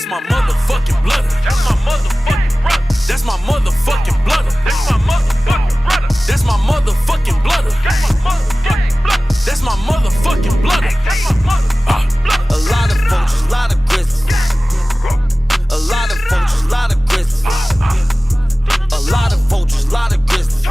That's my motherfucking brother. That's my motherfucking brother. That's my motherfucking brother. That's my motherfucking brother. That's my motherfucking brother. That's my motherfucking brother. A lot of vultures, a lot of grizzlies. A lot of vultures, a lot of grizzlies. A lot of vultures, a lot of grizzlies.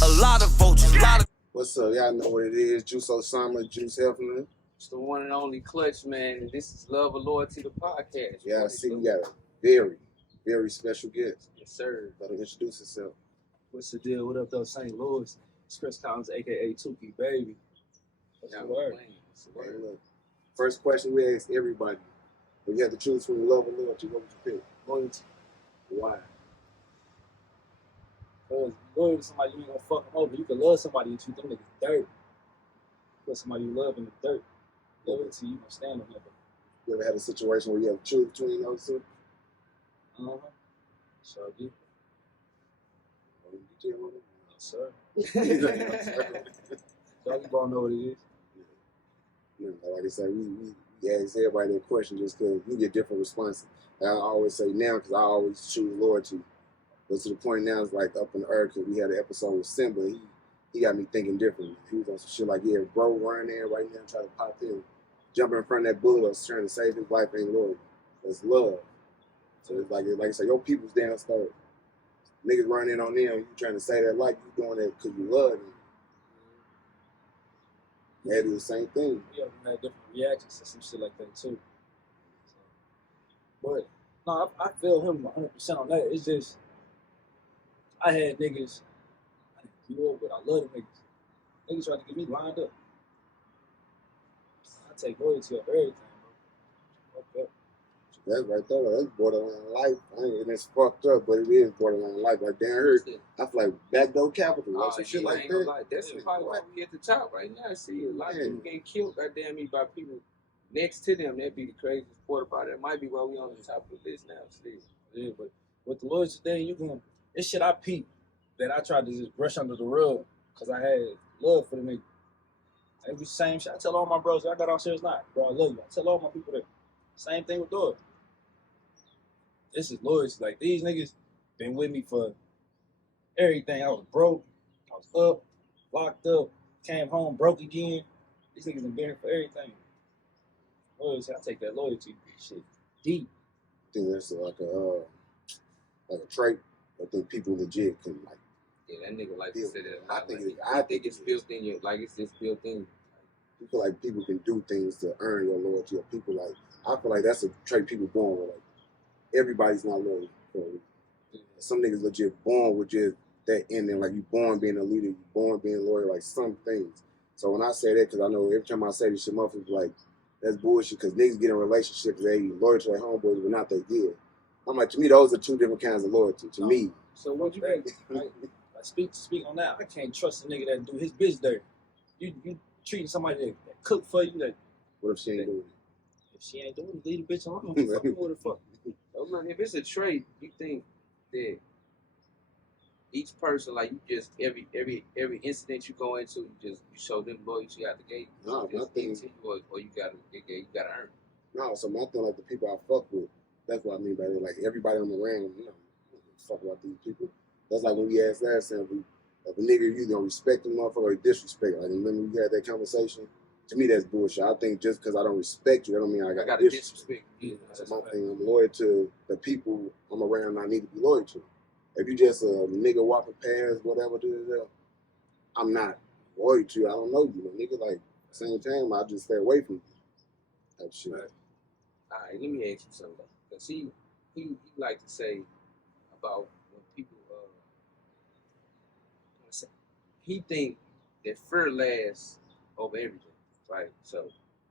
A lot of vultures, a lot of. What's up? Y'all know what it is. Juice Osama, Juice Hefner. It's the one and only Clutch, man. And this is Love or Loyalty, the podcast. Yeah, I see we got a very, very special guest. Yes, sir. Let him introduce himself. What's the deal? What up, though, St. Louis? It's Collins AKA Tookie, baby. What's the word? Hey, look, first question we ask everybody. If you had to choose between love and loyalty, what would you pick? Loyalty. Why? Because loyal to somebody, you ain't gonna fuck them over. You can love somebody and treat them niggas dirt. Put somebody you love in the dirt. Loyalty, you gonna stand on that. You ever had a situation where you have to choose between those two? Sure did. You tell me? Yes, sir. Doggy ball know what it is. Yeah, like I say, we ask everybody that question just because you get different responses. And I always say now because I always choose loyalty. But to the point now, it's like up in the earth because we had an episode with Simba. He got me thinking differently. He was on some shit like, yeah, bro, run there right now, try to pop in. Jumping in front of that bullet, trying to save his life ain't loyalty. It's love. So it's like I say, your people's downstairs. Niggas running in on them, you trying to save their life, you doing that because you love them. They do the same thing. We have had different reactions to some shit like that too. But no, I feel him 100% on that. It's just I had niggas, I didn't grew up with, I love them niggas. Niggas tried to get me lined up. I take loyalty over everything, bro. Okay. That's right there. That's borderline life. And it's fucked up, but it is borderline life. Like Dan Hurd, I feel like backdoor capital, like some shit like that. That's probably why we at the top right now. See, a lot of people getting killed, goddamn me, by people next to them. That'd be the craziest part about it. It might be why we on the top of the list now. See. Yeah, but with the loyalty thing, you can. It's shit I peep that I tried to just brush under the rug because I had love for the nigga. Every same shit. I tell all my bros, I got on serious night, bro. I love you. I tell all my people that. Same thing with Dog. This is loyalty. Like, these niggas been with me for everything. I was broke. I was up, locked up, came home, broke again. These niggas been here for everything. Loyalty, I take that loyalty shit deep. I think that's like a trait. I think people legit can like. Yeah, that nigga like to say that. I think it's built in you. Like, it's just built in. You feel like people can do things to earn your loyalty, or people like. I feel like that's a trait people born with. Like, everybody's not loyal. Some niggas legit born with just that in there. Like, you born being a leader, you born being loyal, like some things. So when I say that, because I know every time I say this shit, motherfuckers like, that's bullshit, because niggas get in relationships, they loyal to their homeboys, but not they give. I'm like, to me, those are two different kinds of loyalty, to me. So what you mean? Like, speak on that. I can't trust a nigga that do his bitch dirty. You treating somebody that cook for you, that. What if she ain't doing it? If she ain't doing it, leave the bitch alone. Fucking with her, fuck. So, man, if it's a trait, you think that each person, like, you just every incident you go into, you show them loyalty out the gate. No, my thing, or you gotta earn. No, so my thing, like the people I fuck with, that's what I mean by that. Like everybody I'm around, you know, fuck about these people. That's like when we asked last time, if a nigga, you gonna respect the motherfucker or disrespect. Like, and then we had that conversation. To me, that's bullshit. I think just because I don't respect you, that don't mean I got to disrespect you. That's my thing. I'm loyal to the people I'm around. I need to be loyal to. If you just a nigga walking past, whatever, I'm not loyal to you. I don't know you, nigga. Like, same time, I just stay away from you. Type shit. Right. All right, let me ask you something. Because he like to say about when people, he think that fear lasts over everything. Right, so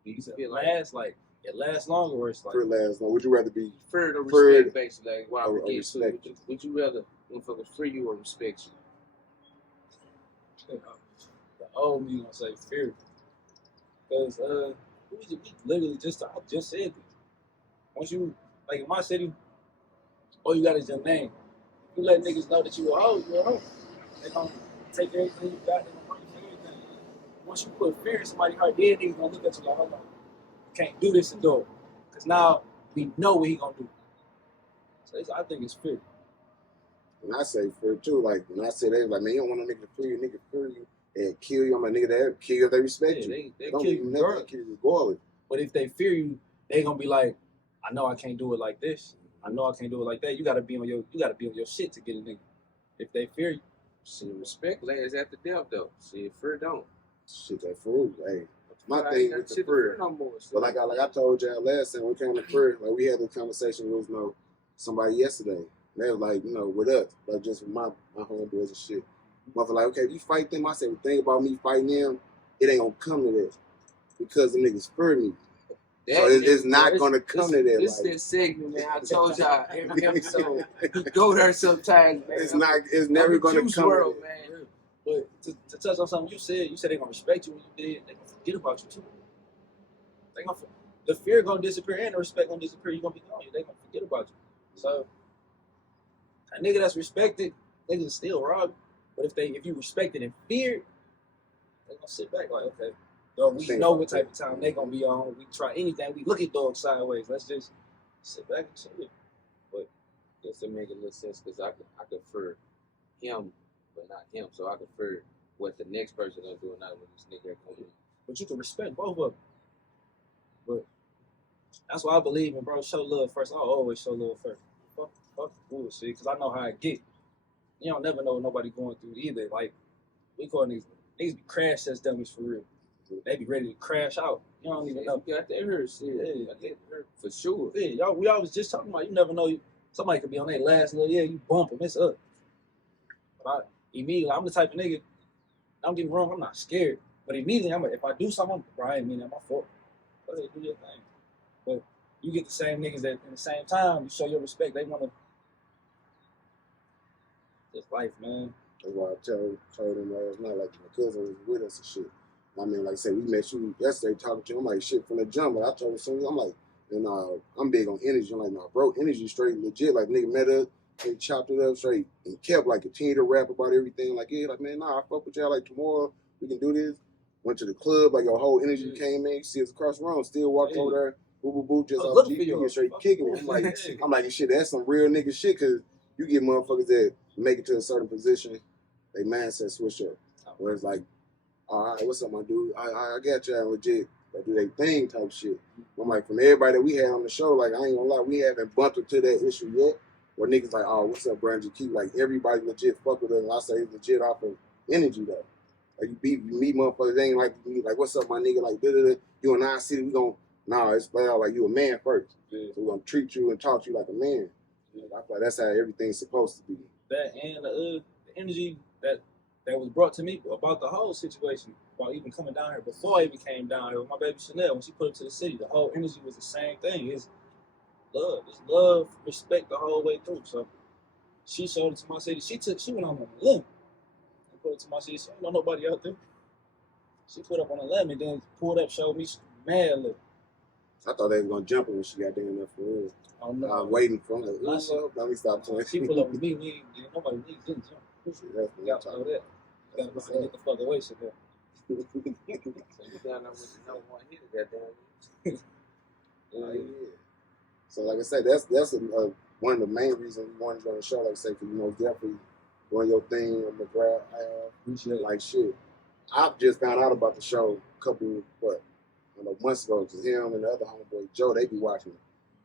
do you feel like it lasts longer, or it's like fear lasts longer? Would you rather be fear to respect, basically? Like, what I would get to, would you rather motherfuckers free you or respect you? The old me gonna say fear, because we literally I just said this. Once you, like, in my city, all you got is your name. You let niggas know that you a hoe, you're a hoe. They gonna take everything you got. They gonna bring you everything. Once you put fear in somebody's heart, then niggas gonna look at you like, hold on, you can't do this and do it. Because now we know what he gonna do. So I think it's fair. And I say fair too. Like when I say they like, man, you don't want no nigga to fear you, nigga fear you and kill you. I'm a nigga that kill you if they respect you. They don't kill you never kill you regardless. But if they fear you, they gonna be like, I know I can't do it like this. I know I can't do it like that. You gotta be on your shit to get a nigga. If they fear you, See, respect lays at the death though. See, fear don't. Shit, that fool. Hey, my I thing ain't got with the shit to fear. no more. But like I told y'all last time we came to prayer, like we had this conversation with somebody yesterday. And they was like, with us, like just with my homeboys and shit. Motherfucker like, okay, if you fight them, I said, the thing about me fighting them, it ain't gonna come to this. Because the niggas fear me. So it's not gonna come to that. This like, that segment, man. I told y'all every episode. Go there sometimes, man. It's never gonna Juice come world, to that. man. but to touch on something you said they gonna respect you when you did. They gonna forget about you too. The fear gonna disappear and the respect gonna disappear. You gonna be gone. They gonna forget about you. So a nigga that's respected, they can still rob you. But if you respected and feared, they gonna sit back like, okay, dog, we know what type of time they gonna be on. We try anything. We look at dogs sideways. Let's just sit back and chill. But just to make a little sense, because I could fear him, but not him. So I could fear what the next person gonna do, and not what this nigga gonna do. But you can respect both of them. But that's why I believe in, bro. Show love first. I'll always show love first. Fuck the bullshit, because I know how it get. You don't never know what nobody going through either. Like, we call niggas be crash test dummies for real. They be ready to crash out. You don't even know. You got that hurt, shit. Yeah. Got that hurt for sure. Yeah, we always just talking about, you never know. Somebody could be on their last little, you bump them, it's up. But immediately, I'm the type of nigga, don't get me wrong, I'm not scared. But immediately, if I do something, bro, I ain't mean that, my fault. Go ahead, do your thing. But you get the same niggas that, in the same time, you show your respect. They want to, just life, man. That's why I told them last night, like my cousin was with us and shit. I mean, like I said, we met you yesterday talking to him. I'm like, shit, from the jump. But I told him something. I'm like, I'm big on energy. I'm like, bro, energy straight legit. Like, nigga met up, they chopped it up straight and kept, like, continued to rap about everything. Like, yeah, like, man, I fuck with y'all. Like, tomorrow we can do this. Went to the club, like, your whole energy came in. You see us across the room, still walked over there, boo, just off GP and straight kicking it. I'm like, shit, that's some real nigga shit, because you get motherfuckers that make it to a certain position, they mindset switch up. Where it's like, all right, what's up, my dude? I got y'all legit. They do their thing type shit. I'm like, from everybody that we had on the show, like, I ain't gonna lie, we haven't bumped into that issue yet. Where niggas like, oh, what's up, Brandon Keith? Like, everybody legit fuck with us. And I say it's legit off of energy, though. Like, you meet motherfuckers, they ain't like, what's up, my nigga? Like, you and I see, we gon', it's like you a man first. Yeah. So we gonna treat you and talk to you like a man. Yeah. I feel like that's how everything's supposed to be. That and the energy that was brought to me about the whole situation while even coming down here, before I even came down here with my baby Chanel, when she put it to the city, the whole energy was the same thing. It's love, respect the whole way through. So she showed it to my city. She went on a limb and put it to my city. So ain't no nobody out there. She put up on a limb and then pulled up, showed me mad love. I thought they was gonna jump her when she got down there for real. Oh no. I was waiting for her. Let me stop talking. She pulled up with me, nobody didn't jump. That's what I'm talking about. You gotta get the fuck away from her. So you down there with no one hit that damn. Yeah. So like I said, that's one of the main reasons we wanted you on the show. Like I say, because definitely doing your thing on the grab. Like shit. I've just found out about the show a couple months ago, because him and the other homeboy Joe, they be watching.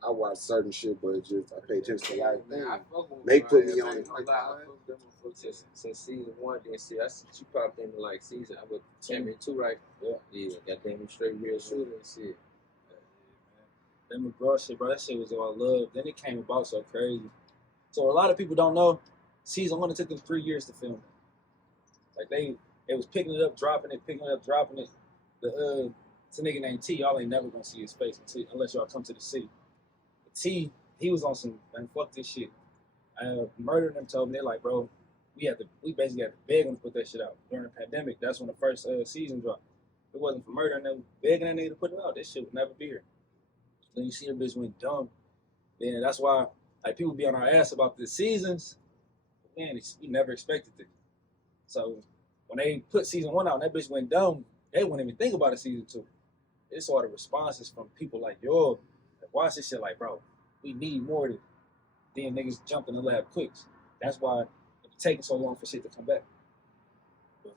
I watch certain shit, but it's just I pay attention to a lot of things. They put me on it. Like, since season 1, then see, I see she popped into like season. I was champion 2, right? Yeah, goddamn straight real shooter and shit. That McGraw shit, bro, that shit was all love. Then it came about so crazy. So a lot of people don't know, season 1, it took them 3 years to film. Like they was picking it up, dropping it, picking it up, dropping it. It's a nigga named T. Y'all ain't never gonna see his face unless y'all come to the city. But T, he was on some, man, fuck this shit. Murder them told me, they're like, bro, we basically had to beg them to put that shit out. During the pandemic, that's when the first season dropped. If it wasn't for murdering them, begging that nigga to put it out, that shit would never be here. Then you see the bitch went dumb. Then that's why, like, people be on our ass about the seasons. Man, we never expected it. So when they put season 1 out and that bitch went dumb, they wouldn't even think about a season 2. They saw the responses from people like, yo, watch this shit like, bro, we need more than then niggas jump in the lab quicks. That's why it's taking so long for shit to come back. But,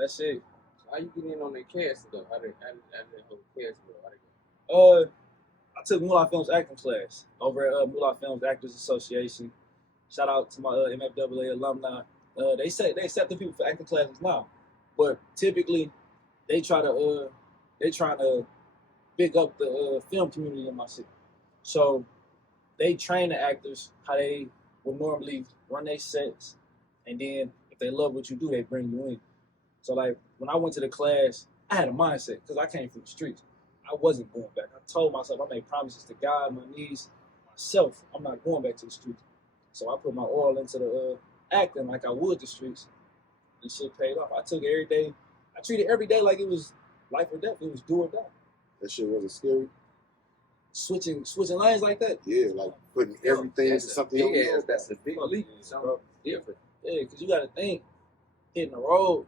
that's it. How you get in on that cast though? How did whole cast go? How they go? I took Moolah Films acting class over at Moolah Films Actors Association. Shout out to my MFAA alumni. They accept the people for acting classes now, but typically they trying to pick up the film community in my city. So they train the actors how they would normally run their sets, and then if they love what you do, they bring you in. So like when I went to the class, I had a mindset because I came from the streets. I wasn't going back. I told myself, I made promises to God, my knees, myself. I'm not going back to the streets. So I put my oil into the acting like I would the streets, and shit paid off. I took it every day. I treated every day like it was life or death. It was do or die. That shit wasn't scary. Switching lanes like that. Yeah, like putting everything into something else. That's a big leap. Something different. Yeah, because you got to think, hitting the road,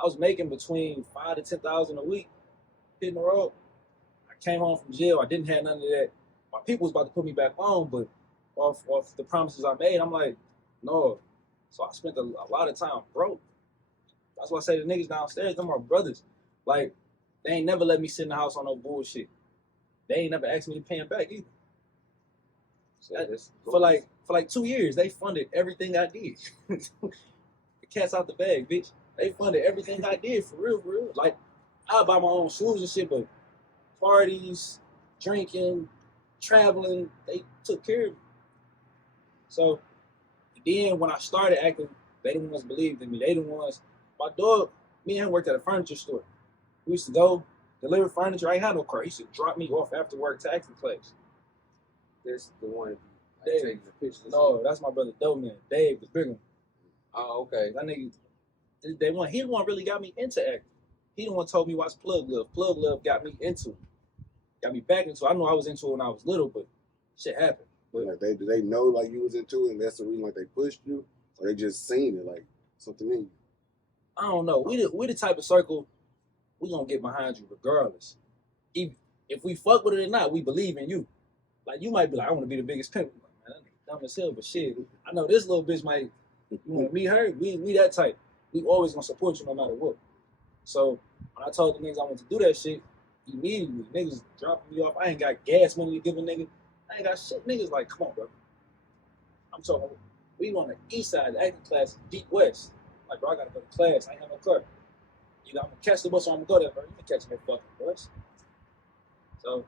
I was making between $5,000 to $10,000 a week hitting the road. I came home from jail. I didn't have none of that. My people was about to put me back on, but off the promises I made, I'm like, no. So I spent a lot of time broke. That's why I say the niggas downstairs, them are brothers. Like, they ain't never let me sit in the house on no bullshit. They ain't never asked me to pay them back either. So For like 2 years, they funded everything I did. The cat's out the bag, bitch. They funded everything I did, for real, for real. Like, I buy my own shoes and shit, but parties, drinking, traveling, they took care of me. So then when I started acting, they the ones believed in me. They the ones. My dog, me and him worked at a furniture store. We used to go deliver furniture. I ain't had no car. He used to drop me off after work to acting class. That's the one Dave. taking the pictures. No, that's my brother Doman. Dave, the bigger one. Oh, okay. That nigga, he the one really got me into acting. He the one told me watch Plug Love. Plug Love got me into it. Got me back into it. I know I was into it when I was little, but shit happened. But Like do they know like you was into it and that's the reason like they pushed you? Or they just seen it like something in you? I don't know. We the type of circle, we gonna get behind you regardless. Even if we fuck with it or not, we believe in you. Like you might be like, I want to be the biggest pimp. Like, man, that nigga dumb as hell, but shit, I know this little bitch might. You want to meet her? We that type. We always gonna support you no matter what. So when I told the niggas I want to do that shit, immediately niggas dropping me off. I ain't got gas money to give a nigga. I ain't got shit. Niggas like, come on, bro. I'm talking. We on the east side, the acting class, deep west. Like, bro, I gotta go to class. I ain't have no car. Either I'm gonna catch the bus or I'm gonna go there, bro. You can catch no fucking bus. So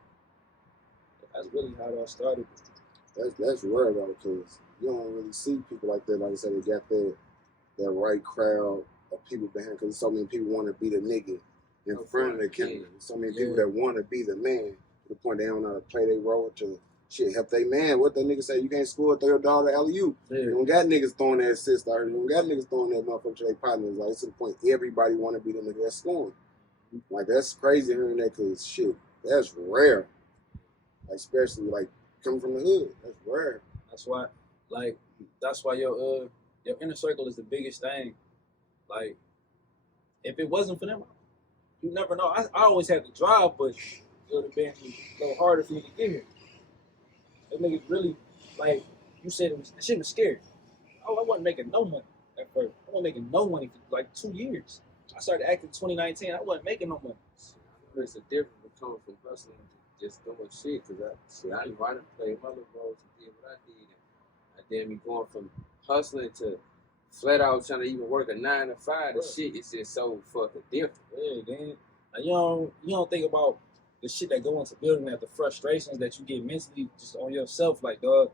that's really how it all started. That's rare though, because you don't really see people like that. Like I said, they got that right crowd of people behind. Because so many people want to be the nigga in front of the camera. So many people that want to be the man to the point they don't know how to play their role to shit help they man. What the nigga say? You can't score, throw your daughter alley-oop. You don't got niggas throwing that assist out here. You don't got niggas throwing that motherfucker to their partners. Like it's to the point everybody want to be the nigga that's scoring. Like that's crazy hearing that because shit, that's rare. Like especially like coming from the hood, that's rare. That's why your inner circle is the biggest thing. Like, if it wasn't for them, you never know. I always had to drive, but it would have been a little harder for me to get here. That niggas really, like you said, that shit was scary. I wasn't making no money at first. I wasn't making no money for like 2 years. I started acting in 2019. I wasn't making no money. There's a difference between coming from hustling and just doing shit. Cause I didn't play my little roles and did what I did. And then me going from hustling to flat out trying to even work a 9 to 5. The shit is just so fucking different. Yeah, then like, you don't think about the shit that go into building that, the frustrations that you get mentally just on yourself. Like, dog,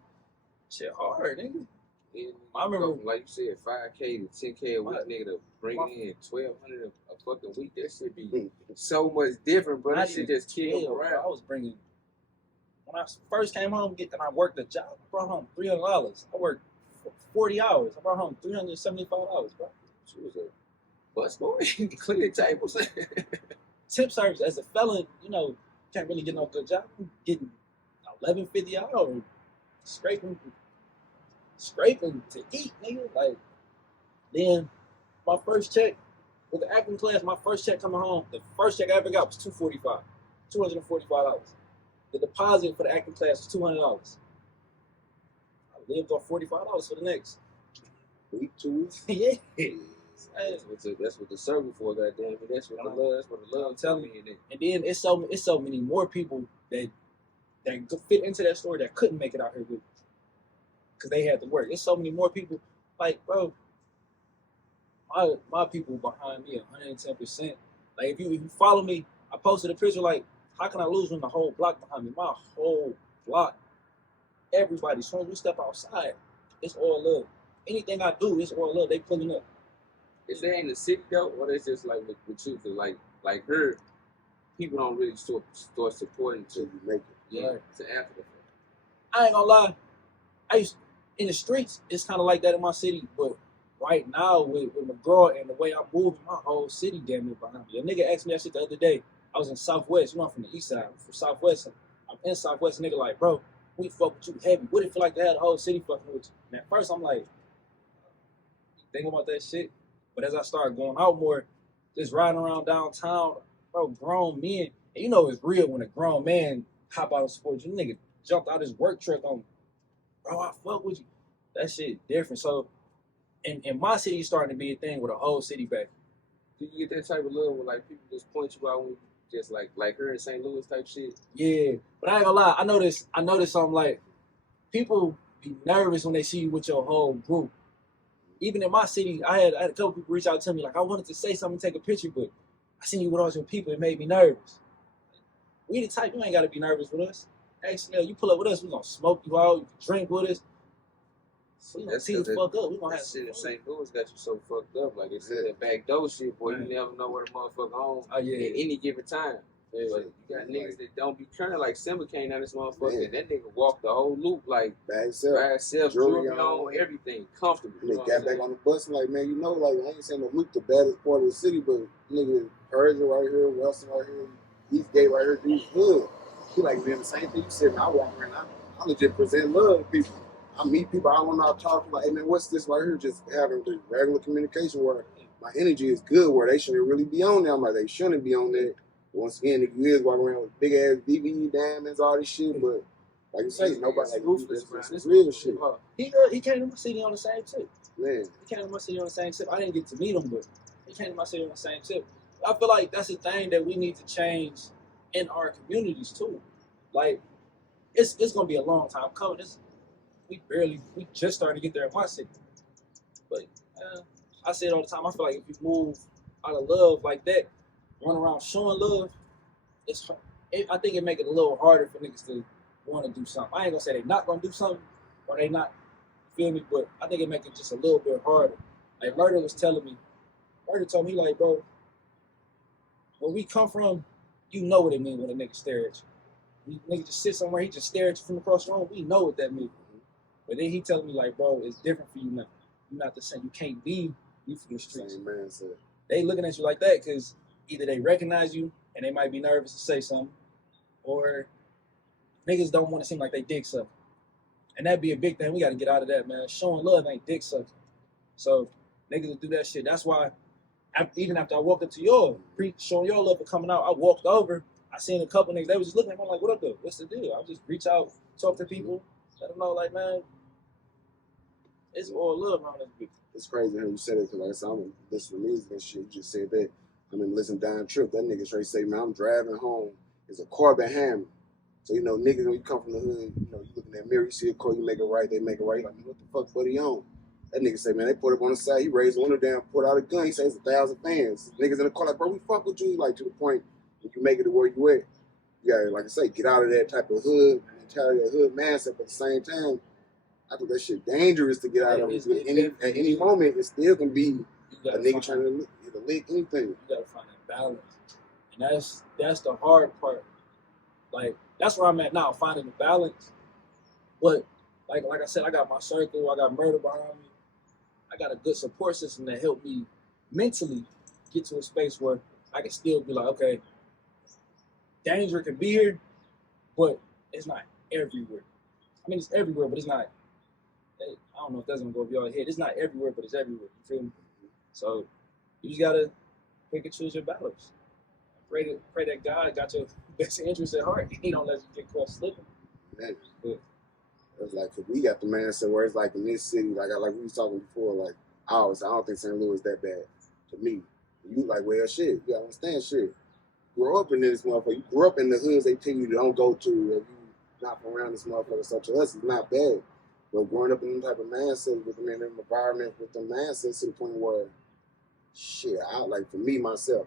shit hard, nigga. And I remember, like you said, 5K to 10K a week, nigga, to bring in 1,200 a fucking week. That should be so much different, bro. That shit just kill around. I was bringing, when I first came home and I worked a job, I brought home $300. I worked 40 hours. I brought home $375, bro. She was a busboy, cleaning tables. Tip service as a felon, can't really get no good job. I'm getting $11.50 an hour, scraping to eat, nigga. Like, then my first check with the acting class, my first check coming home, the first check I ever got was $245. The deposit for the acting class was $200. I lived on $45 for the next week, 2 weeks. yeah. That's what the circle for, goddamn it. That's what the love. That's what the love. I'm telling you. And then it's so many more people that could fit into that story that couldn't make it out here with because they had to work. It's so many more people. Like, bro, my people behind me 110%. Like, if you follow me, I posted a picture like, how can I lose when the whole block behind me? My whole block, everybody. As soon as we step outside, it's all love. Anything I do, it's all love. They pulling up. Is that in the city though, or it's just like with you? Cause like her, people don't really start supporting until you make it. Yeah, Right. to after the fact. I ain't gonna lie. In the streets, it's kind of like that in my city, but right now with McGraw and the way I'm moving, my whole city damn near behind me. A nigga asked me that shit the other day. I was in Southwest. You know, I'm from the East Side. I'm from Southwest. I'm in Southwest. Nigga like, bro, we fuck with you heavy. What it feel like to have the whole city fucking with you? And at first, I'm like, think about that shit. But as I started going out more, just riding around downtown, bro, grown men. And you know it's real when a grown man hop out and support you. Nigga jumped out his work truck on me. Bro, I fuck with you. That shit different. So, in my city, it's starting to be a thing with a whole city back. Do you get that type of love where like people just point you out when you just like her in St. Louis type shit? Yeah, but I ain't gonna lie. I noticed something like people be nervous when they see you with your whole group. Even in my city, I had a couple people reach out to me like I wanted to say something, take a picture, but I seen you with all your people. It made me nervous. We the type you ain't gotta be nervous with us. Actually, you pull up with us, we gonna smoke you out. You can drink with us. We gonna see you fuck up. We gonna have shit in St. Louis got you so fucked up. Like it's that backdoor shit, boy. You never know where the motherfucker on at any given time. Yeah, but you got niggas that don't be trying. Like Simba came down this motherfucker, and that nigga walked the whole loop like by himself, jewelry on, everything, comfortable. And they got back on the bus and like, man, you know, like I ain't saying no loop the baddest part of the city, but nigga, Persia right here, Wilson right here, Eastgate right here, these hood. He like doing the same thing you said. Man, I walk around, I legit present love to people. I meet people I don't know how to talk to, like, hey man, what's this right here? Just having the regular communication where my energy is good, where they shouldn't really be on there. I'm like, they shouldn't be on there. Once again, nigga, you is walking around with big ass DVD diamonds, all this shit, but like you say, nobody like ruthless, this real shit. He came to my city on the same tip. Man. He came to my city on the same tip. I didn't get to meet him, but he came to my city on the same tip. I feel like that's a thing that we need to change in our communities too. Like, it's gonna be a long time coming. We just starting to get there in my city. But I say it all the time. I feel like if you move out of love like that, run around showing love, I think it make it a little harder for niggas to want to do something. I ain't gonna say they not gonna do something or they not, feel me? But I think it make it just a little bit harder. Like Murder told me like, bro, where we come from, you know what it means when a nigga stare at you. Nigga just sit somewhere, he just stare at you from across the room. We know what that means. But then he telling me like, bro, it's different for you now. You're not the same. You can't be you from the streets. Same man said. They looking at you like that because either they recognize you and they might be nervous to say something, or niggas don't want to seem like they dick sucking. And that'd be a big thing. We got to get out of that, man. Showing love ain't dick sucking. So niggas will do that shit. That's why even after I walked up to y'all, showing y'all love for coming out, I walked over. I seen a couple niggas. They was just looking at me. I'm like, what up, though? What's the deal? I just reach out, talk to people, let them know, like, man, it's all love around this bitch. It's crazy how you said it, because like I said, I'm listening to music and shit. You just said that. I mean, listen down trip. That nigga straight say, man, I'm driving home. There's a car behind me. So, you know, niggas, when you come from the hood, you know, you look in that mirror, you see a car, you make it right, they make it right. Like, what the fuck, buddy, on? That nigga say, man, they put up on the side. He raised the window down, put out a gun. He says 1,000 fans. Niggas in the car like, bro, we fuck with you. Like, to the point when you make it to where you at. You gotta, like I say, get out of that type of hood mentality, that hood mindset. But at the same time, I think that shit dangerous to get out of it. At any moment, it still can be a nigga trying to lick anything. You gotta find that balance. And that's the hard part. Like, that's where I'm at now, finding the balance. But like I said, I got my circle, I got Murder behind me. I got a good support system that helped me mentally get to a space where I can still be like, okay, danger can be here, but it's not everywhere. I mean, it's everywhere, but it's not. I don't know if that's gonna go over your head. It's not everywhere, but it's everywhere. You feel me? So you just gotta pick and choose your battles. pray that God got your best interest at heart. He don't let you get caught slipping. Man. But It's like, 'cause we got the mindset where it's like in this city, like we was talking before, like I don't think St. Louis is that bad to me. You like, well, shit, you gotta understand shit. Grew up in this motherfucker. You grew up in the hoods they tell you don't go to if you not from around this motherfucker. So to us, it's not bad. But growing up in them type of mindset with them in them environment with them mindsets to the point where, shit, like for me myself,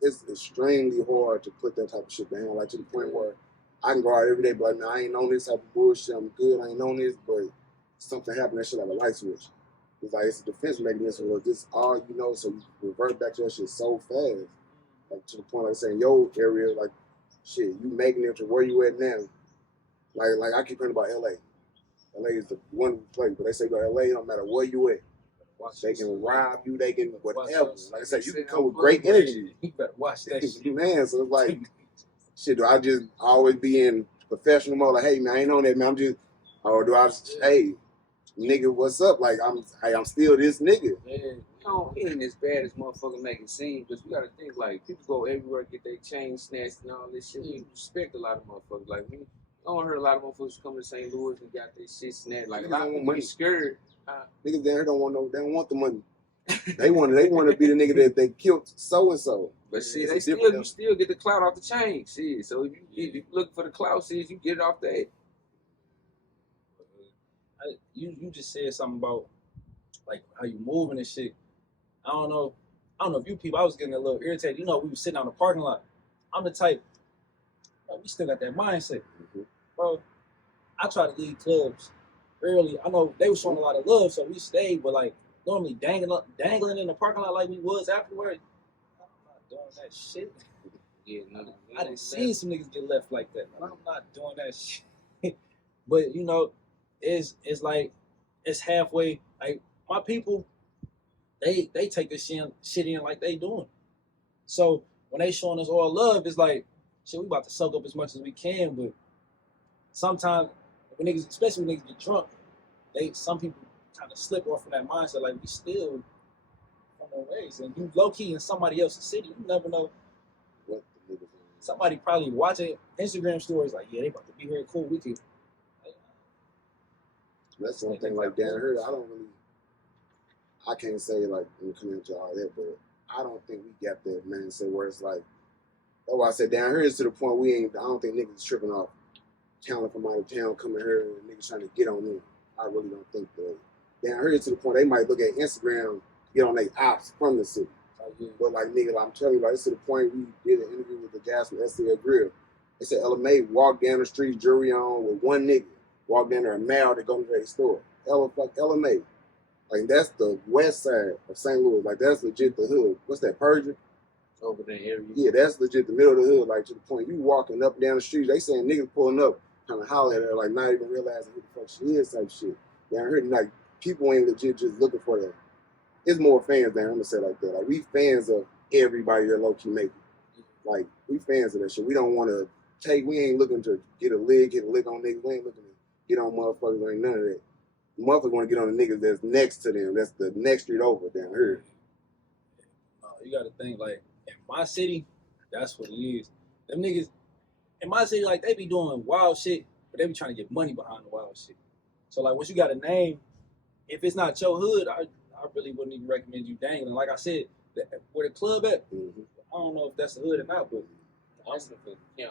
it's extremely hard to put that type of shit down. Like to the point where I can go out every day, but like, man, I ain't on this type of bullshit. I'm good. I ain't on this, but something happened. That shit like a light switch. It's like it's a defense mechanism. Where this all you know, so you revert back to that shit so fast. Like to the point, like I said, in your area, like shit, you making it to where you at now. Like I keep hearing about LA. LA is the one place, but they say go to LA, no matter where you at. They can rob you, they can whatever. Like I said, you can come with great energy. You better watch that shit. Man, so it's like, shit, do I just always be in professional mode? Like, hey, man, I ain't on that, man. I'm just, or do I just, hey, nigga, what's up? Like, I'm still this nigga. Yeah, it ain't as bad as motherfuckers make it seem, but you gotta think, like, people go everywhere, get their chain snatched and all this shit. We respect a lot of motherfuckers. Like, I don't hear a lot of motherfuckers come to St. Louis and got their shit snatched. Like, a lot of people be scared. Niggas down here don't want the money. They want to be the nigga that they killed so and so. But see, you still get the clout off the chain. See, so if you look for the clout, see, you get it off that. You just said something about like how you moving and shit. I don't know if you people, I was getting a little irritated. You know, we was sitting on the parking lot. I'm the type, we still got that mindset. Bro, I try to leave clubs early. I know they were showing a lot of love, so we stayed, but like normally dangling in the parking lot like we was afterwards. I'm not doing that shit. Yeah, no, I done seen some niggas get left like that, but I'm not doing that shit. But you know, it's like it's halfway. Like my people, they take this shit in like they doing. So when they showing us all love, it's like shit. We about to soak up as much as we can, but sometimes when niggas, especially when niggas get drunk, some people kind of slip off from that mindset. Like we still on their ways, and you low key in somebody else's city, you never know. What the niggas Somebody probably watching Instagram stories like, yeah, they about to be here, cool. We could. That's one thing. Like down here, I can't say like when it comes to all that, but I don't think we got that mindset where it's like. That's why I said down here is to the point I don't think niggas is tripping off talent from out of town coming here and niggas trying to get on them. I really don't think that. Down here to the point they might look at Instagram to get on their ops from the city. But like nigga, I'm telling you, like it's to the point we did an interview with the guys from SCL Grill. They said LMA walked down the street, jury on with one nigga, walked down there and mailed to go to their store. LMA. Like that's the west side of St. Louis. Like that's legit the hood. What's that, Persian? Over the area. Yeah, that's legit the middle of the hood. Like to the point you walking up and down the street, they saying niggas pulling up, kind of holler at her, like not even realizing who the fuck she is, type shit. Down here, like people ain't legit just looking for that. It's more fans down. I'm gonna say it like that. Like we fans of everybody that low key make it. Like we fans of that shit. We don't want to take. We ain't looking to get a lick on niggas. We ain't looking to get on motherfuckers. Ain't none of that. Motherfuckers want to get on the niggas that's next to them. That's the next street over down here. You got to think like in my city, that's what it is. Them niggas in my city, like they be doing wild shit, but they be trying to get money behind the wild shit. So like once you got a name, if it's not your hood, I really wouldn't even recommend you dangling. Like I said, where the club at, I don't know if that's the hood or not, but yeah,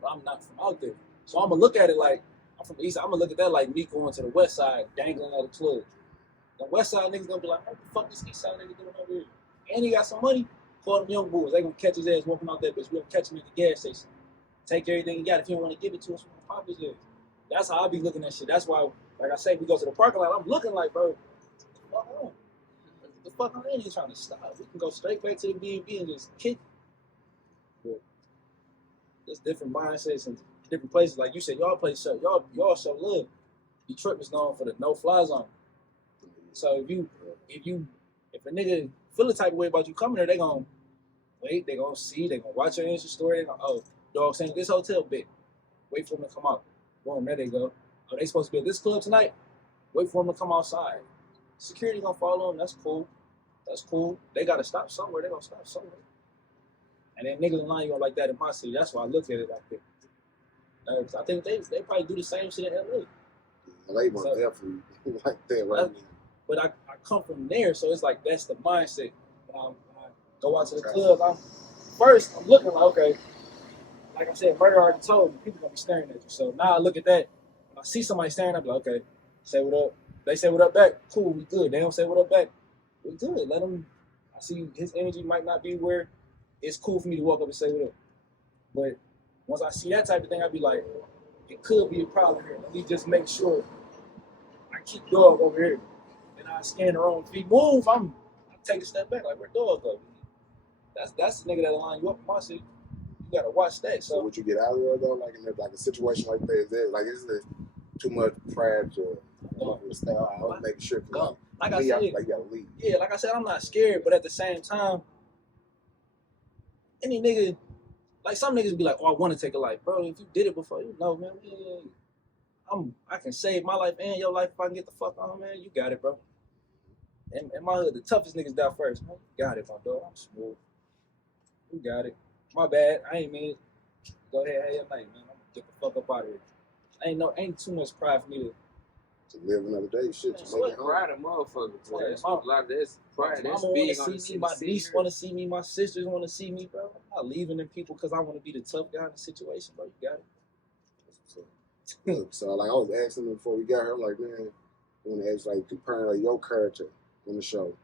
but I'm not from out there. So I'm gonna look at it like I'm from the east side. I'm gonna look at that like me going to the west side, dangling at a club. The west side niggas gonna be like, what the fuck this east side nigga doing over here? And he got some money. Call them young boys. They gonna catch his ass walking out that bitch. We gonna catch him at the gas station. Take everything he got. If you don't want to give it to us, we're gonna pop his ass. That's how I be looking at shit. That's why, like I say, we go to the parking lot. I'm looking like, bro, what the fuck I ain't trying to stop. We can go straight back to the B&B and just kick. But there's different mindsets and different places. Like you said, y'all show love. Detroit is known for the no-fly zone. So if a nigga feel the type of way about you coming there, they gonna wait, they gonna see, they gonna watch your Insta story, they gonna, oh, dog saying this hotel bit. Wait for them to come out. Boom, there they go. Oh, they supposed to be at this club tonight? Wait for them to come outside. Security gonna follow them, that's cool. That's cool. They gotta stop somewhere, they gonna stop somewhere. And then niggas line you up like that in my city. That's why I look at it like that. 'Cause I think they probably do the same shit in LA. LA was definitely like that right now. But I come from there, so it's like that's the mindset. When I go out to the club, I'm looking like, okay, like I said, murder already told me, people gonna be staring at you. So now I look at that, when I see somebody staring, I'm like, okay, say what up. They say what up back, cool, we good. They don't say what up back, we good. Let them, I see his energy might not be where it's cool for me to walk up and say what up. But once I see that type of thing, I'd be like, it could be a problem here. Let me just make sure I keep dog over here. And I scan the wrong feet. Move, I take a step back, like, where dog go? That's the nigga that line you up in my city. You gotta watch that. So would you get out of there though, like in like a situation like that? Is there like is it too much pride to stay out? I was making sure. Like I said, like you gotta leave. Yeah, like I said, I'm not scared, but at the same time, any nigga, like some niggas be like, oh, I want to take a life, bro. If you did it before, you know, man. I can save my life and your life if I can get the fuck on, man. You got it, bro. And my hood, the toughest niggas die first, man. You got it, my dog. I'm smooth. You got it. My bad. I ain't mean it. Go ahead, have your night, man. I'm gonna get the fuck up out of here. Ain't too much pride for me to live another day. Shit, you make it pride of motherfuckers, boy. That's a lot of this pride. My mama want to see me. My niece want to see me. My sisters want to see me, bro. I'm not leaving them people because I want to be the tough guy in the situation, bro. You got it. Look, so like I was asking him before we got here, I'm like, man, I want to ask like comparing like your character on the show,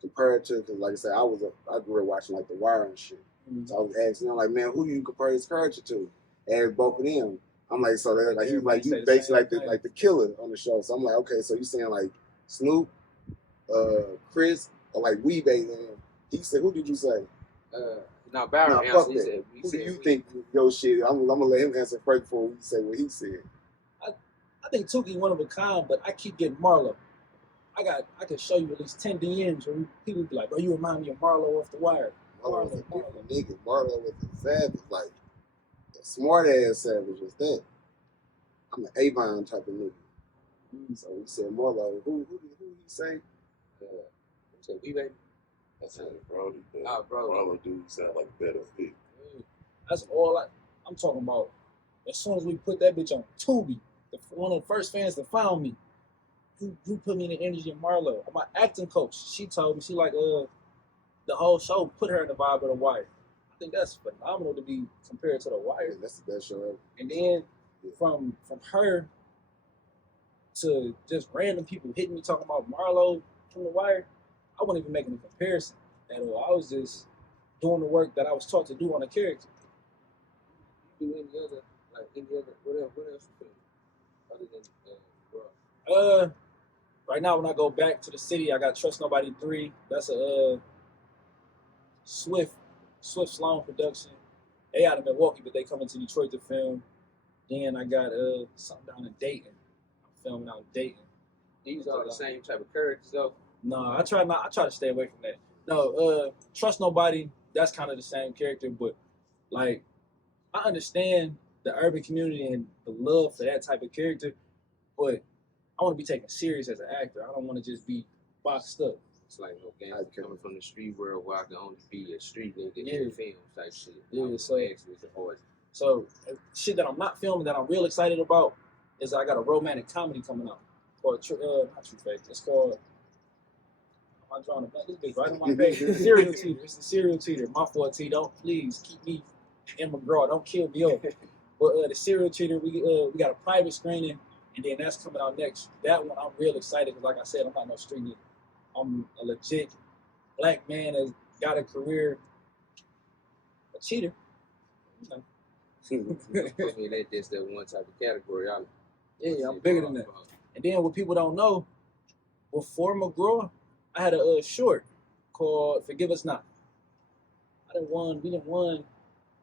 compared to, because like I said, I grew up watching like The Wire and shit. Mm-hmm. So I was asking him like, man, who do you compare his character to? Ask both of them. I'm like, so they're like, he's like, you basically like the killer on the show. So I'm like, okay, so you saying like Snoop, Chris, or like Weebay? He said, who did you say? No, Barry answered. He said, who do you think your shit? I'm gonna let him answer first before we say what he said. I think Tookie one of a kind, but I keep getting Marlo. I can show you at least 10 DMs where people be like, bro, you remind me of Marlo off The Wire. Marlo was a different nigga. Marlo was a savage, like a smart ass savage was that. I'm an Avon type of nigga. So we said Marlo. Who he say? Said Weebay. I said Brody, but Marlo dude sound like a better fit. That's all I'm talking about. As soon as we put that bitch on Tubi, one of the first fans that found me, you put me in the energy of Marlo. My acting coach, she told me, she like, the whole show put her in the vibe of The Wire. I think that's phenomenal to be compared to The Wire. Yeah, that's the best show ever. And then from her to just random people hitting me talking about Marlo from The Wire, I wasn't even making a comparison at all. I was just doing the work that I was taught to do on a character. You do what else you do? Other than bro? Right now when I go back to the city, I got Trust Nobody 3. That's a Swift Sloan production. They out of Milwaukee, but they coming to Detroit to film. Then I got something down in Dayton. I'm filming out in Dayton. These are the same type of characters though. No, I try to stay away from that. No, Trust Nobody, that's kind of the same character, but like I understand the urban community and the love for that type of character, but I want to be taken serious as an actor. I don't want to just be boxed up. It's like no gangster coming from the street world where I can only be a street nigga in film type shit. Yeah, so shit that I'm not filming that I'm real excited about is I got a romantic comedy coming out called not True Faith. It's called. I'm drawing a blank. This bitch right on my page. It's a serial cheater. It's a serial cheater. My fault, T. Don't please keep me in McGraw. Don't kill me over. But the serial cheater, we got a private screening, and then that's coming out next. That one I'm real excited because, like I said, I'm not no street nigga. I'm a legit black man that's got a career. A cheater. I mean, that's that one type of category. Yeah, I'm bigger than that. And then what people don't know, before McGraw, I had a short called Forgive Us Not. We done won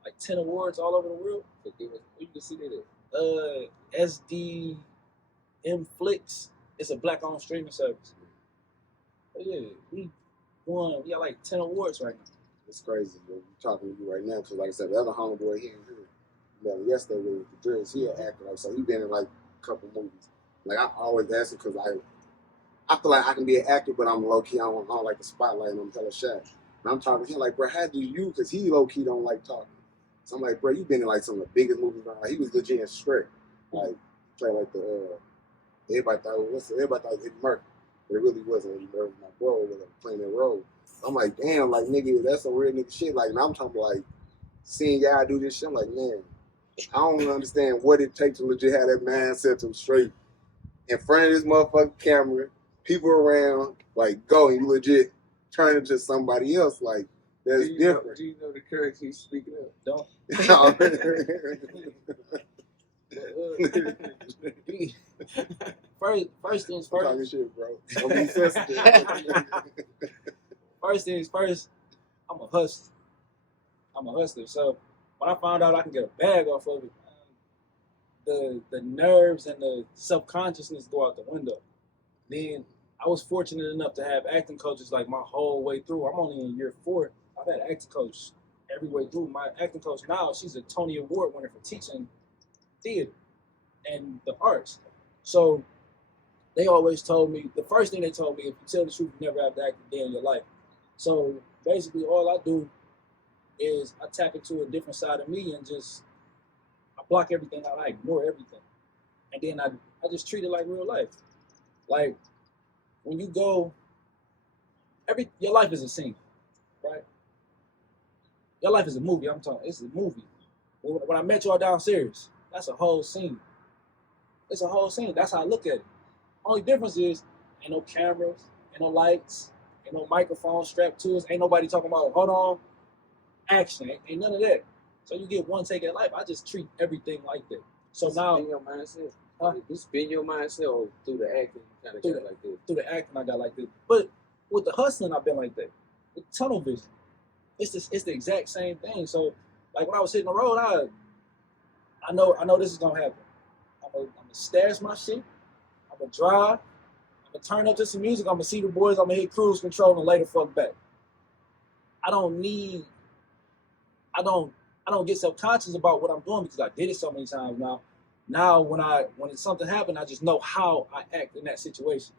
like 10 awards all over the world. Forgive Us. You can see that SDM Flix. It's a black-owned streaming service. But yeah, we got like 10 awards right now. It's crazy. We're talking to you right now because, like I said, the other homeboy here yesterday with the Dreads, he an actor. Like, so he been in like a couple movies. Like I always ask him because I feel like I can be an actor, but I'm low key. I don't like the spotlight and I'm hella shy. And I'm talking to him like, bro, how do you? Because he low key don't like talking. So I'm like, bro, you been in like some of the biggest movies around. Like, he was legit in Shrek. Like, play like the everybody thought it was Eddie Murphy, but it really wasn't Eddie Murphy. My bro was like, playing that role. I'm like, damn, like nigga, that's some real nigga shit. Like, and I'm talking like seeing y'all do this shit. I'm like, man, I don't understand what it takes to legit have that mindset to straight in front of this motherfucking camera, people around, like, go, and you legit turn into somebody else. Like, that's different. Do you know the character he's speaking of? Don't. First things first. Talking shit, bro. Don't be sensitive. First things first, I'm a hustler. So when I found out I can get a bag off of it, the nerves and the subconsciousness go out the window. Then I was fortunate enough to have acting coaches like my whole way through. I'm only in year 4. I've had an acting coach every way through. My acting coach now, she's a Tony Award winner for teaching theater and the arts. So they always told me, the first thing they told me, if you tell the truth, you never have to act a day in your life. So basically all I do is I tap into a different side of me and just, I block everything out, I ignore everything. And then I just treat it like real life. Like when you go, your life is a scene, right? Your life is a movie, I'm talking, it's a movie. When I met y'all downstairs, that's a whole scene. It's a whole scene, that's how I look at it. Only difference is, ain't no cameras, ain't no lights, ain't no microphone strapped to us, ain't nobody talking about, hold on, action, ain't none of that. So you get one take at life. I just treat everything like that. So now, spin your mindset. You spin your mindset or through the acting, you kind of got like this. Through the acting, I got like this. But with the hustling, I've been like that. With tunnel vision, it's the exact same thing. So like when I was hitting the road, I know this is gonna happen. I'm gonna stash my shit. I'm gonna drive. I'm gonna turn up to some music. I'm gonna see the boys. I'm gonna hit cruise control and lay the fuck back. I don't get self-conscious about what I'm doing because I did it so many times now. Now when something happened, I just know how I act in that situation.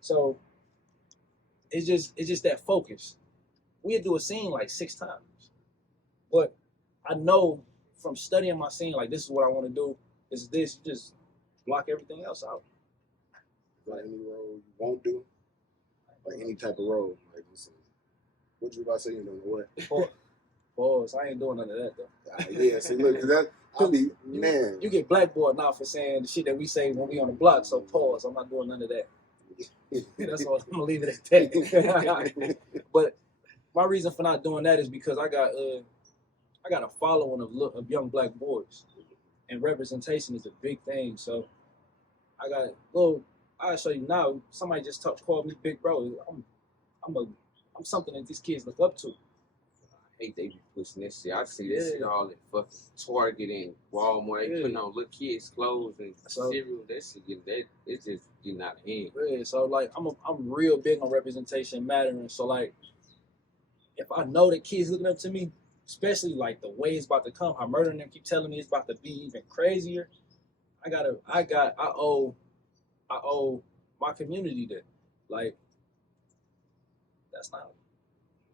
So it's just that focus. We'd do a scene like 6 times. But I know from studying my scene, like this is what I want to do, this, you just block everything else out. Like any role you won't do, like any type of role. Like, what you about to say? You don't know what? Pause. I ain't doing none of that though. Yeah, see, look, I'll be, man. You get blackboard now for saying the shit that we say when we on the block, so pause. I'm not doing none of that. That's all. I'm gonna leave it at that. But my reason for not doing that is because I got a following of young black boys, and representation is a big thing. So I got I'll show you now. Somebody just called me big bro. I'm something that these kids look up to. I hate they be pushing that shit. I see that shit all in fucking Target and Walmart. They putting on little kids' clothes and cereal. That shit, it's just getting out of hand. Yeah, so like I'm real big on representation mattering. So like if I know that kids looking up to me, especially like the way it's about to come, how murdering them keep telling me it's about to be even crazier. I owe my community that. Like that's not.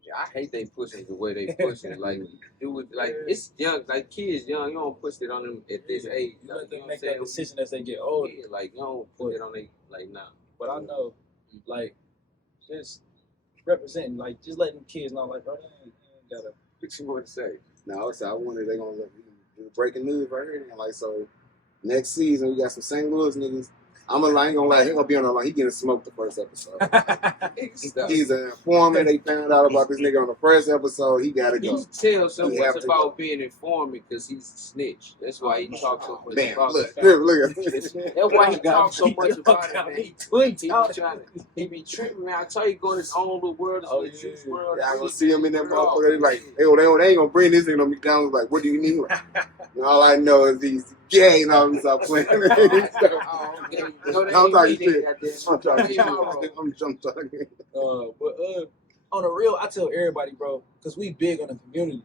Yeah, I hate they pushing the way they pushing it. Like, do it like it's young, like kids young. You don't push it on them at this age. You let them make that decision as they get older. Yeah, like you don't put it on they like now. But I know, like, just representing, like, just letting kids know, like, bro, they ain't gotta. What you want to say? No, so I wonder they gonna do breaking news right here. Like, so next season we got some St. Louis niggas. I ain't gonna lie, he gonna be on the line. He getting smoked the first episode. He's an informant. They found out about this nigga on the first episode. He gotta go. He tells so much about being informant because he's a snitch. That's why he talks so much about it. That's why he talks so much about it. He be tripping, man. I tell you, go to his own little world, his juice world. Yeah, I gonna see him in that motherfucker. They like, hey, they ain't gonna bring this nigga on McDonald's. Like, what do you need? And all I know is he's gay and all this stuff playing. I'm talking shit. I'm talking. But on the real, I tell everybody, bro, because we big on the community.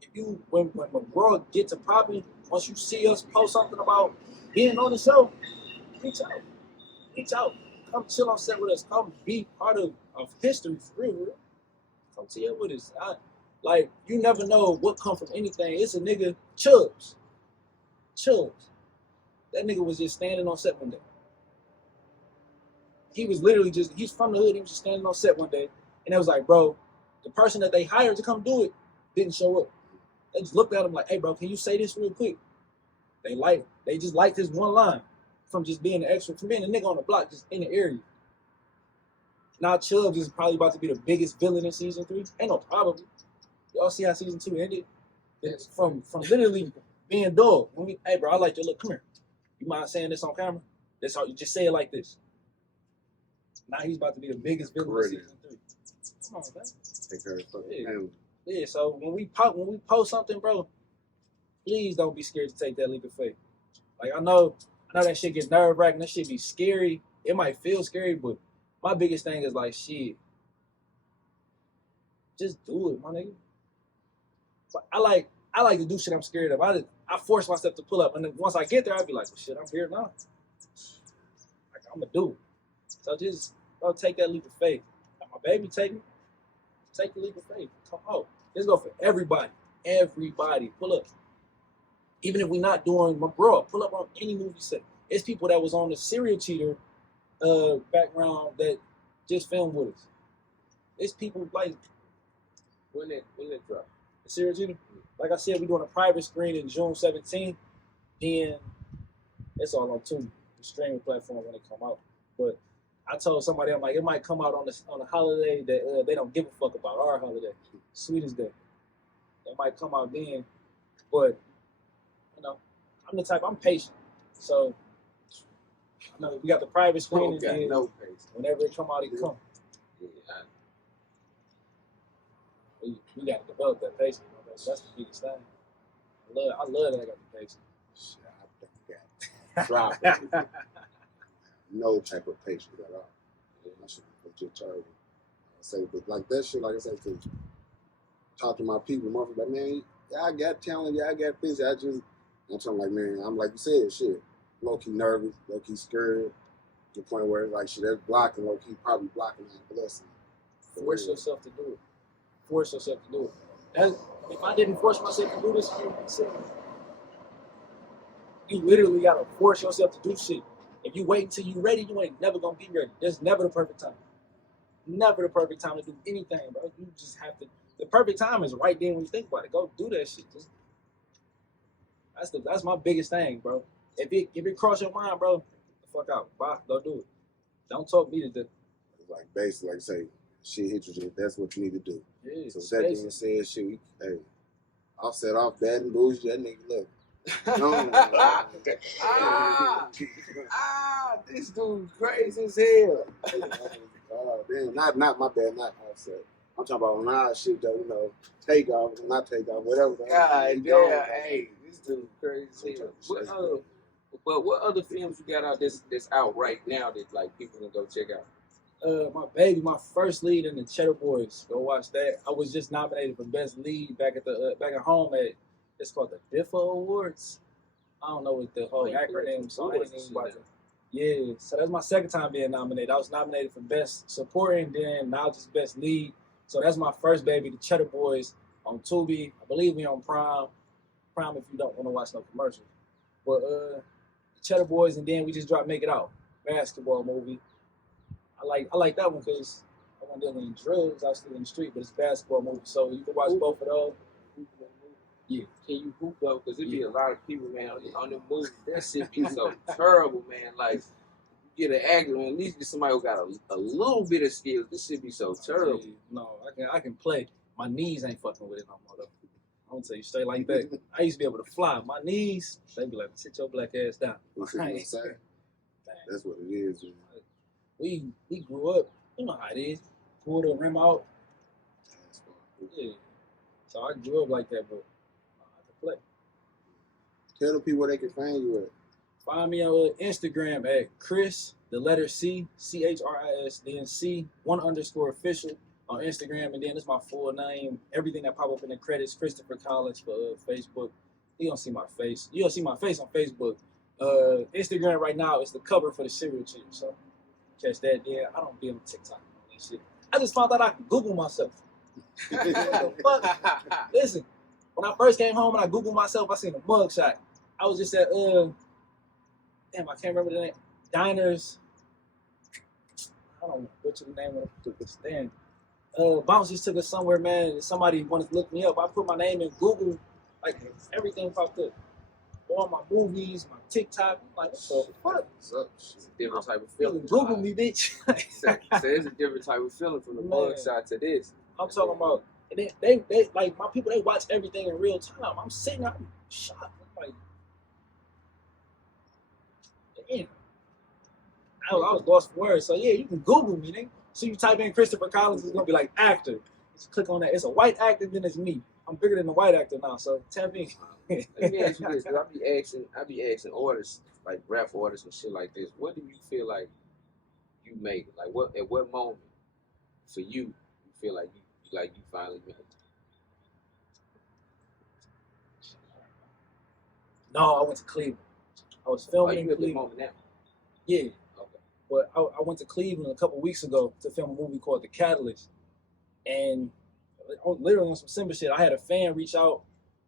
If you, when the world gets to popping, once you see us post something about being on the show, reach out. Come chill on set with us. Come be part of history for real. Come chill with us. Like, you never know what come from anything. It's a nigga, Chubbs. That nigga was just standing on set one day. He was literally he's from the hood. He was just standing on set one day. And it was like, bro, the person that they hired to come do it didn't show up. They just looked at him like, hey, bro, can you say this real quick? They just liked his one line from just being an extra, from being a nigga on the block, just in the area. Now Chubbs is probably about to be the biggest villain in season 3. Ain't no probably. Y'all see how season 2 ended? It's from literally being dog. Hey, bro, I like your look. Come here. You mind saying this on camera? That's how you just say it like this. Now he's about to be the biggest villain in season 3. Come on, man. Take care of fucking family. Yeah, so when we post something, bro, please don't be scared to take that leap of faith. Like, I know that shit gets nerve-wracking. That shit be scary. It might feel scary, but my biggest thing is like, shit, just do it, my nigga. But I like to do shit I'm scared of. I force myself to pull up, and then once I get there, I'll be like, well, shit, I'm here now. Like, I'm gonna do it. So just take that leap of faith. Like, my baby, take the leap of faith. Come on. Let's go for everybody. Everybody, pull up. Even if we're not doing my bro, pull up on any movie set. It's people that was on the serial cheater background that just filmed with us. It's people like when it drop. The serial cheater. Like I said, we're doing a private screen in June 17th. Then it's all on Tubi, the streaming platform when it come out. But I told somebody, I'm like, it might come out on a holiday that they don't give a fuck about, our holiday, Sweetest Day. It might come out then, but you know, I'm patient. So I know we got the private screen, and then whenever it come out, it come. Yeah, we got to develop that patience. That's the biggest thing. I love that I got the patience. Shit, I think I got no type of patience at all. I should be legit terrible. I say, but like that shit, like I said, to talk to my people, motherfucker, like, man, yeah, I got talent, yeah, I got this. I'm talking like, man, I'm like you said, shit, low key nervous, low key scared, to the point where it's like, shit, that's blocking, low key probably blocking my blessing. Force yourself to do it. Force yourself to do it. If I didn't force myself to do this, you literally gotta force yourself to do shit. If you wait until you ready, you ain't never gonna be ready. There's never the perfect time. Never the perfect time to do anything, bro. You just have to. The perfect time is right then when you think about it. Go do that shit. That's my biggest thing, bro. If it cross your mind, bro, the fuck out. Bye. Go do it. Don't talk me to do. Like basically, like say, shit hit you. That's what you need to do. Yeah, so that being said, shit, hey, offset off bad and bougie. That nigga look. This dude's crazy as hell. Damn, not my bad, not offset. I'm talking about when I shit though, you know, take off, not take off, whatever. God damn, hey, this dude's crazy as hell. But what other films you got out that's out right now that like people can go check out? My first lead in the Cheddar Boys. Go watch that. I was just nominated for best lead back at home at. It's called the DIFA Awards. I don't know what the whole acronym, so I didn't even watch it. Yeah, so that's my second time being nominated. I was nominated for Best Supporting, then now just Best Lead. So that's my first baby, the Cheddar Boys, on Tubi. I believe we on Prime. Prime if you don't want to watch no commercials. But the Cheddar Boys, and then we just dropped Make It Out, basketball movie. I like that one because I wasn't dealing in drugs. I was still in the street, but it's a basketball movie, so you can watch both of those. Yeah, can you hoop though? Because it be a lot of people, man, on the movie. That shit be so terrible, man. Like, you get an actor, at least get somebody who got a little bit of skills. This shit be so terrible. No, I can play. My knees ain't fucking with it no more though. I'm gonna tell you straight like that. I used to be able to fly. My knees, they be like, sit your black ass down. That's what it is. Man. We grew up. You know how it is. Pull the rim out. Yeah. So I grew up like that, but play. Tell the people where they can find you at. Find me on Instagram at Chris, the letter C, CHRIS, then C, _official on Instagram, and then it's my full name. Everything that pop up in the credits, Christopher Collins for Facebook. You don't see my face. You don't see my face on Facebook. Instagram right now is the cover for the serial cheater. So catch that there. I don't be on TikTok and all that shit. I just found out I can Google myself. What the fuck? Listen, when I first came home and I Googled myself, I seen a mugshot. I was just at, damn, I can't remember the name. Diners. I don't know what's the name of the stand. Bounce just took us somewhere, man. And somebody wanted to look me up. I put my name in Google, like everything popped up. All my movies, my TikTok. I'm like, what the fuck? What's up? It's a different type of feeling. Google me, bitch. so it's a different type of feeling from the mugshot to this. I'm talking about, and they like my people. They watch everything in real time. I'm sitting, I'm shocked. I'm like, damn. I was lost for words. So yeah, you can Google me, nigga. So you type in Christopher Collins, it's gonna be like actor. Just click on that. It's a white actor, then it's me. I'm bigger than the white actor now. So tap in. Let me ask you this, because I be asking artists, like rap artists and shit like this. What do you feel like you made it? Like at what moment for you feel like you finally made it? No, I went to Cleveland. I was filming in you at the Cleveland. moment now? Yeah. Okay. But I went to Cleveland a couple weeks ago to film a movie called The Catalyst. And literally on some simple shit, I had a fan reach out.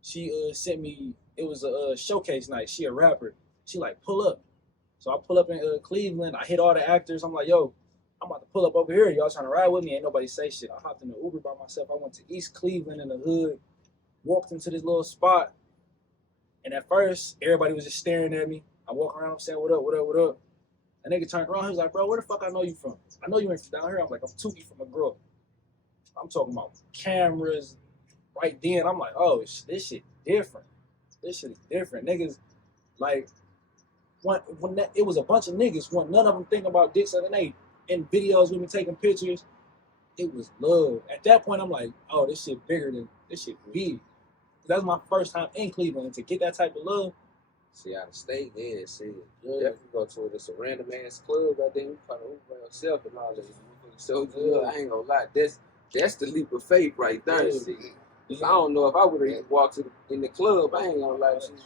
She sent me, it was a showcase night. She a rapper. She like, pull up. So I pull up in Cleveland. I hit all the actors. I'm like, yo, I'm about to pull up over here. Y'all trying to ride with me? Ain't nobody say shit. I hopped in the Uber by myself. I went to East Cleveland in the hood, walked into this little spot. And at first, everybody was just staring at me. I walk around, I'm saying, what up, what up, what up? A nigga turned around, he was like, bro, where the fuck I know you from? I know you ain't from down here. I'm like, I'm Tookie from a girl. I'm talking about cameras. Right then, I'm like, oh, this shit different. This shit is different. Niggas, like, it was a bunch of niggas, none of them thinking about dicks other than they in videos with me taking pictures. It was love. At that point, I'm like, oh, this shit bigger than, this shit big. That was my first time in Cleveland, and to get that type of love. See, out of state, yeah, see, definitely go to it. It's a random ass club, goddamn, you probably over by yourself and all that. So good, I ain't gonna lie, that's the leap of faith right there. Yeah. See, I don't know if I would have walked in the club. I ain't gonna lie to you.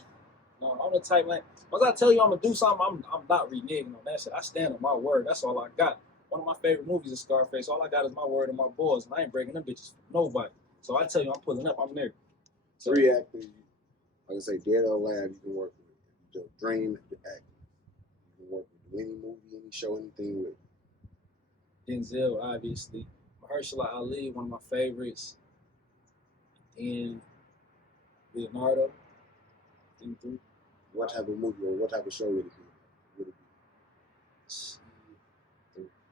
No, I'm the type, like, once I tell you I'm gonna do something, I'm not reneging on that shit. I stand on my word. That's all I got. One of my favorite movies is Scarface. All I got is my word and my balls, and I ain't breaking them bitches for nobody. So I tell you, I'm pulling up. I'm there. So, 3 actors, like I say, dead or alive, you can work with. The dream, the actor. You can work with any movie, any show, anything with. Denzel, obviously. Mahershala Ali, one of my favorites. And Leonardo. What type of movie or what type of show would it be?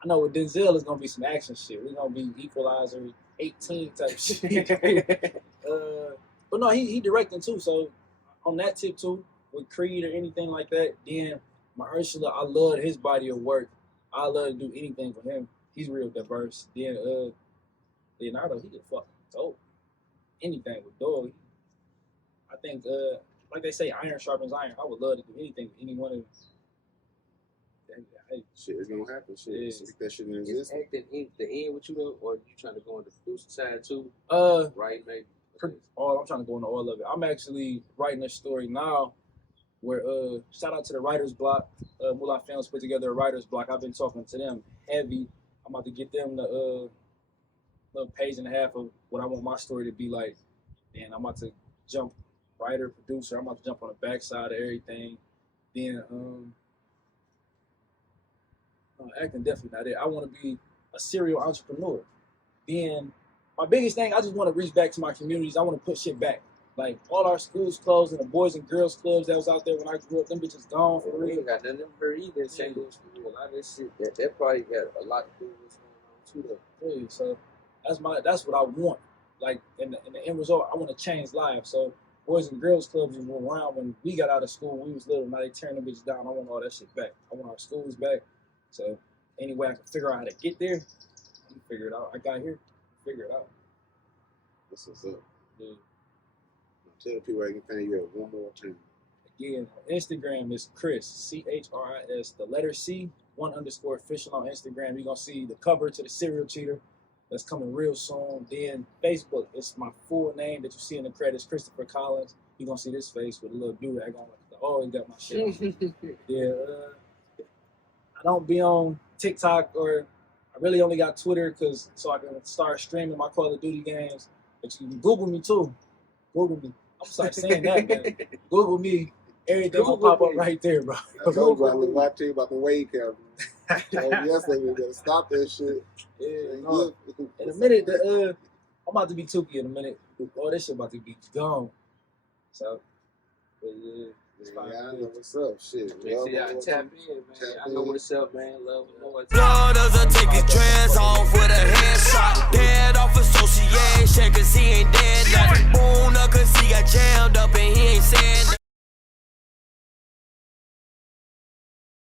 I know with Denzel, it's going to be some action shit. We're going to be Equalizer 18 type shit. But no, he directing too. So on that tip too, with Creed or anything like that, then Mahershala, I love his body of work. I love to do anything for him. He's real diverse. Then Leonardo, he can fucking dope. Anything with dog. I think like they say, iron sharpens iron. I would love to do anything with any one of them. Hey, shit, it's gonna happen. Shit, yeah. speak that shit in Is existence. acting in the end with you though, or you trying to go on the producer side too? Right, maybe. I'm trying to go into all of it. I'm actually writing a story now where shout out to the writer's block. Moolah Films put together a writer's block. I've been talking to them heavy. I'm about to get them the little page and a half of what I want my story to be like. And I'm about to jump writer, producer. I'm about to jump on the backside of everything. Then no, acting definitely not it. I want to be a serial entrepreneur. Then my biggest thing, I just want to reach back to my communities. I want to put shit back. Like all our schools closed and the boys and girls clubs that was out there when I grew up, them bitches gone for We real. ain't got nothing for either in St. Louis for real. A lot of this shit, that probably got a lot to do with what's going on too though. Yeah, so that's what I want. Like in the end result, I want to change lives. So boys and girls clubs were around when we got out of school. We was little. Now they tearing them bitches down. I want all that shit back. I want our schools back. So any way I can figure out how to get there, I'm gonna figure it out. I got here, figure it out. That's what's up. Yeah. Tell the people I can find you at one more time. Again, on Instagram is Chris, CHRIS, the letter C, _official on Instagram. You're going to see the cover to the Serial Cheater that's coming real soon. Then Facebook, it's my full name that you see in the credits, Christopher Collins. You're going to see this face with a little do-rag on. I always got my shit on. Yeah, I don't be on TikTok or I really only got Twitter so I can start streaming my Call of Duty games. But you can Google me too. Google me. I'm start saying that, man. Google me. Everything will pop up right there, bro. I told you I was watching about the wave count. Yesterday we gotta stop that shit. Yeah, no. In a minute, I'm about to be Tookie in a minute. Oh, this shit about to be gone. So, but yeah. Yeah, I know what's up. Shit. Make sure y'all tap in, man. I know what's up, man. Love and more. Lord doesn't take his dress off with a headshot. Dead off association, cause he ain't dead.